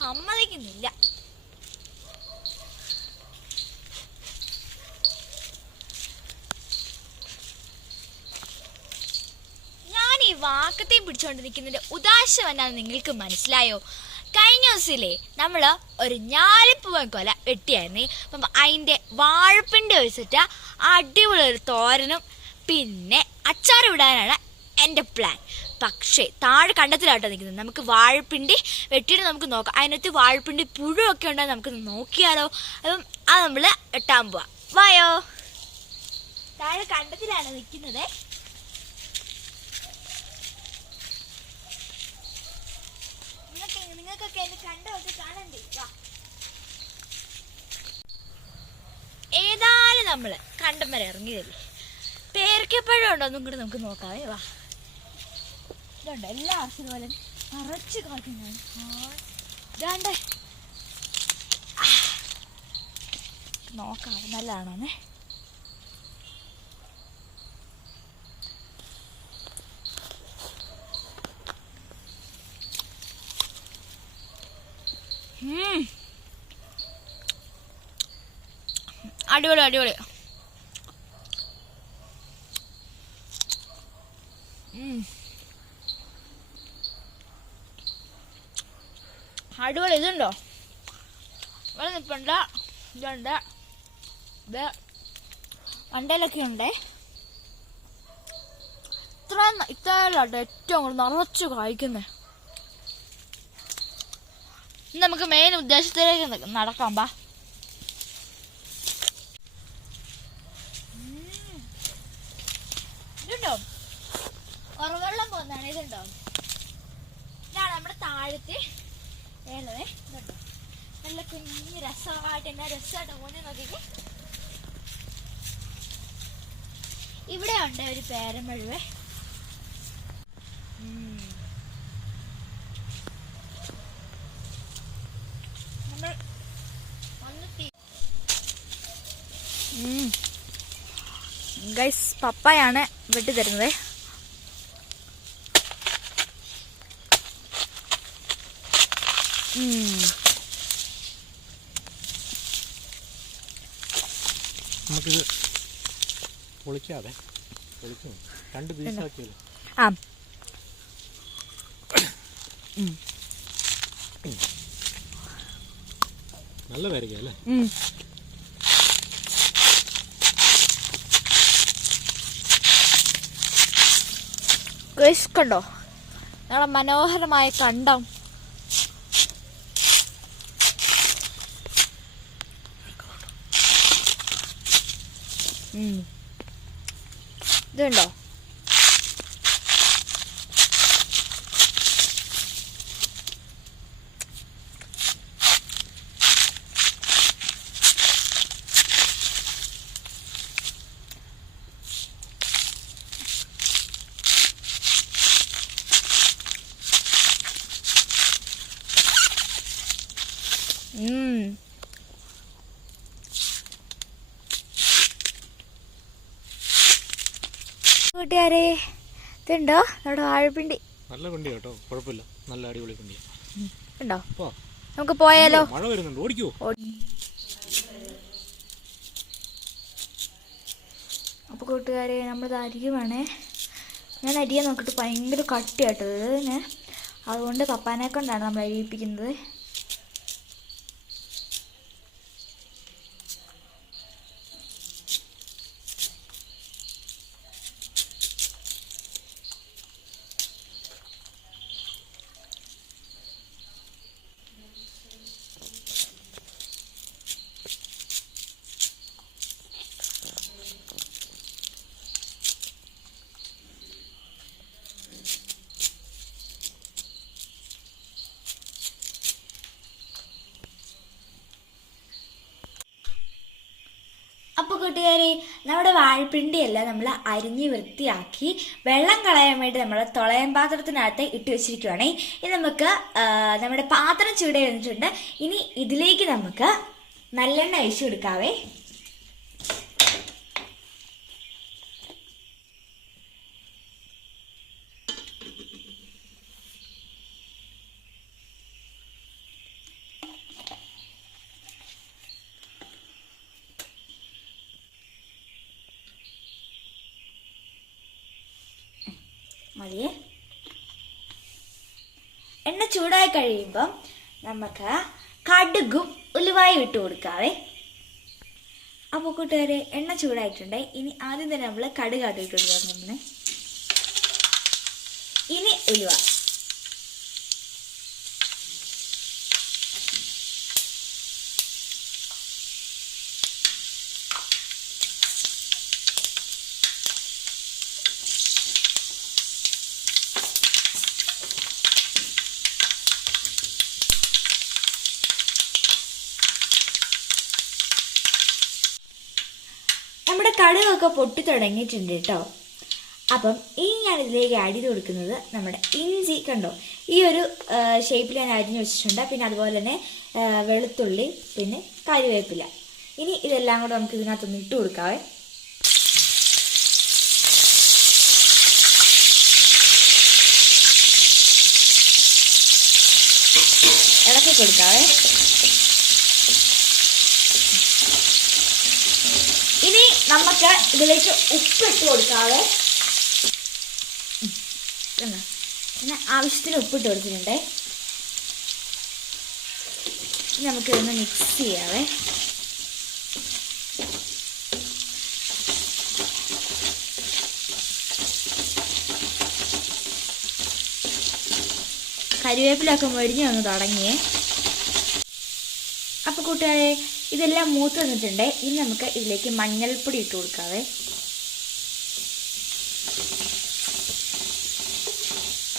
സമ്മതിക്കുന്നില്ല. ഞാൻ ഈ വാക്കത്തെയും പിടിച്ചുകൊണ്ട് നിൽക്കുന്നതിന്റെ ഉദാശം നിങ്ങൾക്ക് മനസ്സിലായോ? കഴിഞ്ഞ ദിവസമില്ലേ നമ്മൾ ഒരു ഞാലിപ്പൂവൻ കൊല വെട്ടിയായിരുന്നേ. അപ്പം അതിന്റെ വാഴപ്പിന്റെ വെച്ചിട്ട് അടിപൊളി ഒരു തോരനും പിന്നെ അച്ചാർ വിടാനാണ് എന്റെ പ്ലാൻ പക്ഷേ താഴെ കണ്ടത്തിലാട്ടോ നിൽക്കുന്നത്. നമുക്ക് വാഴപ്പിണ്ടി വെട്ടിയിട്ട് നമുക്ക് നോക്കാം. അതിനകത്ത് വാഴപ്പിണ്ടി പുഴുവൊക്കെ ഉണ്ടെങ്കിൽ നമുക്ക് നോക്കിയാലോ? അപ്പം അത് നമ്മൾ വെട്ടാൻ പോവാ. വായോ? താഴെ കണ്ടത്തിലാണ് നിൽക്കുന്നത്. നിങ്ങൾക്ക് വാ. ഏതായാലും നമ്മൾ കണ്ടം വരെ ഇറങ്ങിയതല്ലേ പേരക്കപ്പഴം ഉണ്ടോ? ഒന്നും കൂടെ നമുക്ക് നോക്കാവേ. വാ. ഇതുണ്ട് എല്ലാ പോലെ നിറച്ച് കളിക്കുന്നത്. നോക്കാം നല്ലതാണോന്നേ. അടിപൊളി അടിപൊളി അടിപൊളി ഇതുണ്ടോ? ഇവിടെ നിൽപ്പുണ്ട് ഇതുണ്ട് ഇത് വണ്ടയിലൊക്കെ ഉണ്ടേ. ഇത്ര ഇത്രയല്ലാട്ടോ ഏറ്റവും കൂടുതൽ നിറച്ച് കായ്ക്കുന്നേ. നമുക്ക് മെയിൻ ഉദ്ദേശത്തിലേക്ക് നടക്കാം ബാ. ഇതുണ്ടോ? ഉറവെള്ളം പോകുന്നതാണ് ഇതുണ്ടോ? ഇതാണ് നമ്മുടെ താഴത്തെ. ഏലവേ ഇതുണ്ടോ? നല്ല കുഞ്ഞ് രസമായിട്ട് എന്നാ രസമായിട്ട് പോകുന്നത് നോക്കിക്കേ. ഇവിടെ ഉണ്ട് ഒരു പേരമഴുവേ. ഉം. നമ്മൾ ഒന്ന് ഗൈസ് പപ്പായാണ് വെട്ടി തരുന്നത്. നമുക്കിത് പൊളിക്കാതെ. പൊളിക്കും രണ്ട് പീസാക്കിയല്ലോ ആ. നല്ലതായിരിക്കും അല്ലേ? ഉം. ഗൈസ് കണ്ടോ ഞങ്ങളെ മനോഹരമായ കണ്ടം. ഇതുണ്ടോ? കൂട്ടുകാരെ ഇതുണ്ടോ? നമ്മുടെ വാഴപ്പിണ്ടി. നല്ല പിണ്ടി കേട്ടോ. കുഴപ്പമില്ല. നല്ല അടിപൊളി പിണ്ടി ഉണ്ടോ? നമുക്ക് പോയാലോ? മഴ വരുന്നുണ്ട്. ഓടിക്കോ. അപ്പോൾ കൂട്ടുകാരെ നമ്മളിത് അരിയുവാണേ. ഞാൻ അരിയാൻ നോക്കിയിട്ട് ഭയങ്കര കട്ടിയായിട്ടത് ഇതിന് അതുകൊണ്ട് പപ്പാനെ കൊണ്ടാണ് നമ്മൾ അരിയിപ്പിക്കുന്നത്. അപ്പോൾ കൂട്ടുകാരെ നമ്മുടെ വാഴപ്പിണ്ടിയെല്ലാം നമ്മൾ അരിഞ്ഞ് വൃത്തിയാക്കി വെള്ളം കളയാൻ വേണ്ടി നമ്മൾ തുളയൻ പാത്രത്തിനകത്ത് ഇട്ട് വെച്ചിരിക്കുവാണേ. ഇനി നമുക്ക് നമ്മുടെ പാത്രം ചൂടെ വന്നിട്ടുണ്ട് ഇനി ഇതിലേക്ക് നമുക്ക് നല്ലെണ്ണ ഒഴിച്ചു കൊടുക്കാവേ. മതിയേ എണ്ണ ചൂടായി കഴിയുമ്പം നമുക്ക് കടുകും ഉലുവായും ഇട്ട് കൊടുക്കാവേ. അപ്പോൾ കൂട്ടുകാരെ എണ്ണ ചൂടായിട്ടുണ്ട്. ഇനി ആദ്യം തന്നെ നമ്മൾ കടുക് ആട്ടിട്ട് കൊടുക്കാം ഇനി ഉലുവ. നമ്മുടെ കടുകൊക്കെ പൊട്ടി തുടങ്ങിയിട്ടുണ്ട് കേട്ടോ. അപ്പം ഇനി ഞാൻ ഇതിലേക്ക് ആഡ് ചെയ്ത് കൊടുക്കുന്നത് നമ്മുടെ ഇഞ്ചി കണ്ടോ? ഈ ഒരു ഷേപ്പിൽ ഞാൻ അരിഞ്ഞു വെച്ചിട്ടുണ്ട്. പിന്നെ അതുപോലെ തന്നെ വെളുത്തുള്ളി പിന്നെ കറിവേപ്പില. ഇനി ഇതെല്ലാം കൂടെ നമുക്ക് ഇതിനകത്തൊന്ന് ഇട്ട് കൊടുക്കാവേ. ഇളക്കി കൊടുക്കാവേ ഇനി നമുക്ക് ഇതിലേക്ക് ഉപ്പ് ഇട്ട് കൊടുക്കാതെ? പിന്നെ ആവശ്യത്തിന് ഉപ്പിട്ട് നമുക്ക് ഇതൊന്ന് മിക്സ് ചെയ്യാവേ. കരിവേപ്പിലൊക്കെ മൊരിഞ്ഞ് വന്ന് തുടങ്ങിയേ. അപ്പോൾ കൂട്ടുകാരെ ഇതെല്ലാം മൂത്ത് വന്നിട്ടുണ്ട്. ഇനി നമുക്ക് ഇതിലേക്ക് മഞ്ഞൾപ്പൊടി ഇട്ട് കൊടുക്കാവേ.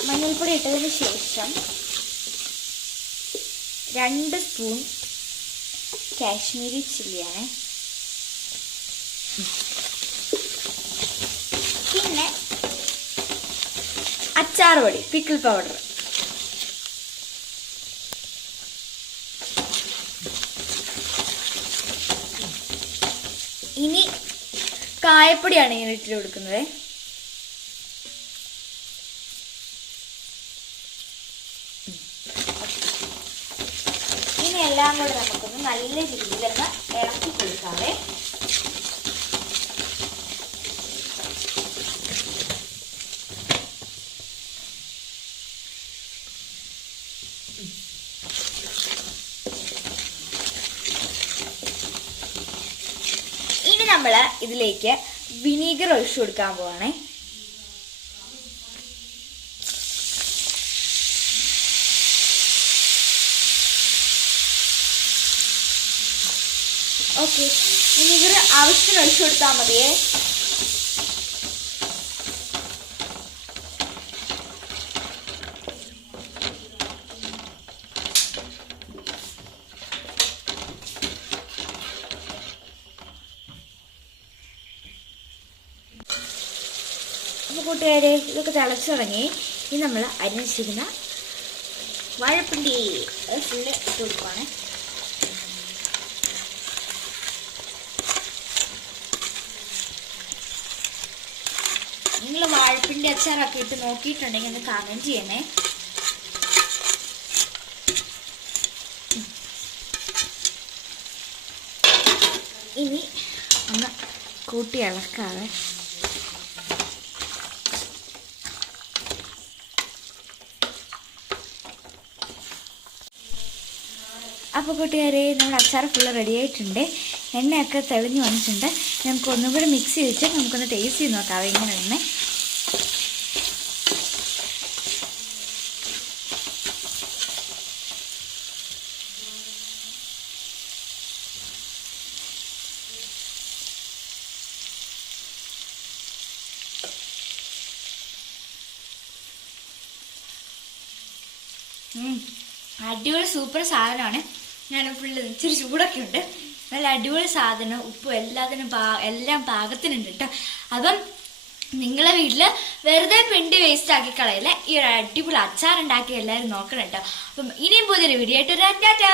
മഞ്ഞൾപ്പൊടി ഇട്ടതിന് ശേഷം രണ്ട് സ്പൂൺ കാശ്മീരി ചില്ലിയാണ്. പിന്നെ അച്ചാർ പൊടി പിക്കിൾ പൗഡർ ഇനി കായപ്പൊടിയാണ് ഇങ്ങനെ ഇട്ട് കൊടുക്കുന്നത്. ഇനി എല്ലാം കൂടെ നമുക്കൊന്ന് നല്ല രീതിയിൽ ഒന്ന് ഇളക്കി കൊടുക്കാവേ ഇനി നമ്മൾ ഇതിലേക്ക് വിനീഗർ ഒഴിച്ചു കൊടുക്കാൻ പോവാണേ. ഓക്കെ വിനീഗർ ആവശ്യത്തിന് ഒഴിച്ചു കൊടുത്താൽ മതിയേ. അപ്പോൾ കൂട്ടുകാരെ ഇതൊക്കെ തിളച്ചു തുടങ്ങി. ഇനി നമ്മൾ അരിഞ്ഞിരിക്കുന്ന വാഴപ്പിണ്ടി അത് ഫുള്ള് ഇട്ട് കൊടുക്കുവാണ്. നിങ്ങൾ വാഴപ്പിണ്ടി അച്ചാറൊക്കെ ഇട്ട് നോക്കിയിട്ടുണ്ടെങ്കിൽ ഒന്ന് കമന്റ് ചെയ്യണേ. ഇനി ഒന്ന് കൂട്ടി ഇളക്കാവേ. അപ്പോൾ കൂട്ടുകാരെ നമ്മുടെ അച്ചാർ ഫുള്ള് റെഡി ആയിട്ടുണ്ട്. എണ്ണയൊക്കെ തെളിഞ്ഞ് വന്നിട്ടുണ്ട്. നമുക്ക് ഒന്നും കൂടെ മിക്സ് ചെയ്തിട്ട് നമുക്കൊന്ന് ടേസ്റ്റ് ചെയ്ത് നോക്കാം. ഇങ്ങനെ തന്നെ. അടിപൊളി സൂപ്പർ സാധനമാണ്. ഞാൻ ഫുള്ള് ഇച്ചിരി ചൂടൊക്കെ ഉണ്ട് നല്ല അടിപൊളി സാധനം ഉപ്പും എല്ലാത്തിനും പാ എല്ലാം പാകത്തിനുണ്ട് കേട്ടോ അപ്പം നിങ്ങളെ വീട്ടിൽ വെറുതെ പിണ്ടി വേസ്റ്റ് ആക്കി കളയില്ല? ഈ ഒരു അടിപൊളി അച്ചാർ ഉണ്ടാക്കി എല്ലാവരും നോക്കണം കേട്ടോ അപ്പം ഇനിയും പുതിയൊരു വീഡിയോ ആയിട്ട്. ടാറ്റാ!